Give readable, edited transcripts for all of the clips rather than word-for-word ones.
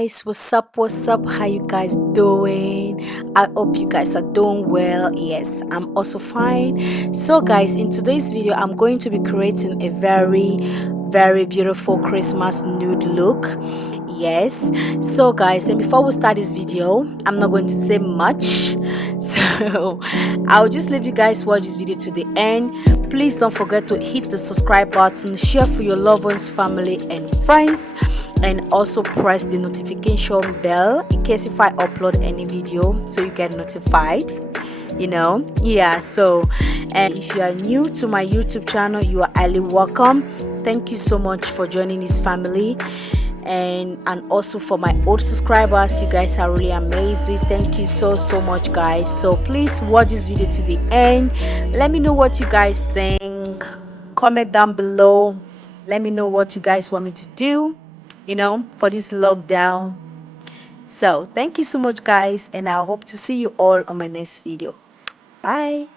guys, what's up, how you guys doing? I hope you guys are doing well. Yes, I'm also fine. So guys, in today's video I'm going to be creating a very beautiful Christmas nude look. Yes, so guys, and before we start this video, I'm not going to say much. So I'll just leave you guys watch this video to the end. Please don't forget to hit the subscribe button, share for your loved ones, family and friends, and also press the notification bell in case if I upload any video so you get notified. Yeah, so and if you are new to my YouTube channel, you are highly welcome. Thank you so much for joining this family, and also for my old subscribers, you guys are really amazing. Thank you so much, guys. So please watch this video to the end. Let me know what you guys think. Comment down below. Let me know what you guys want me to do, for this lockdown. So thank you so much, guys, and I hope to see you all on my next video. Bye.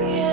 Yeah.